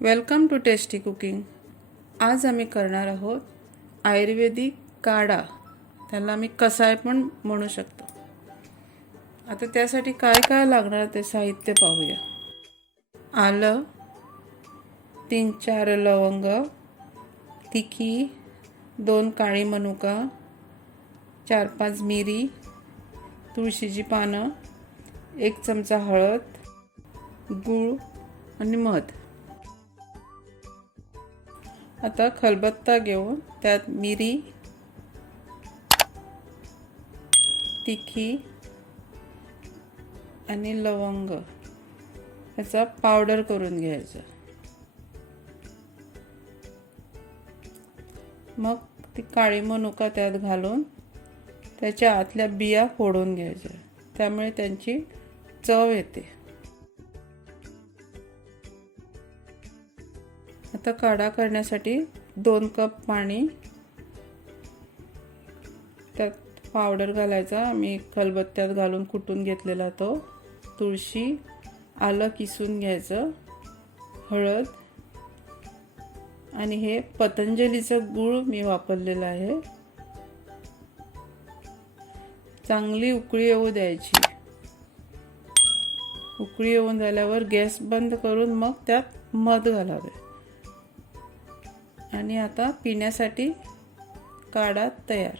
Welcome to tasty cooking. आज आम्ही करणार आहोत आयुर्वेदिक काढा, त्याला आम्ही कसाय पण म्हणू शकतो। आता त्यासाठी काय काय लागणार ते साहित्य पाहूया। आलं, 3-4 लवंग, तिखी, 2 काळी मनुका, 4-5 मिरी, तुळशीची पानं, 1 चमचा हळद, गूळ आणि मध। आता खलबत्ता घेऊन त्यात मिरी, तिखी आणि लवंग याचा पावडर करून घ्यायचा। मग ती काळी मनुका त्यात घालून त्याच्या आतल्या बिया फोडून घ्यायच्या, त्यामुळे त्यांची चव येते। आता काढा करण्यासाठी 2 कप पाणी, त्यात पावडर घालायचा। मी खलबत्त्यात घालून कुटून घेतलेला तो, तुळशी, आलं किसून घ्यायचं, हळद आणि हे पतंजलीचं गूळ मी वापरलेला आहे। चांगली उकळी येऊ द्यायची। उकळी येऊन झाल्यावर गॅस बंद करून मग त्यात मध घालावे आणि आता पिण्यासाठी काढा तयार।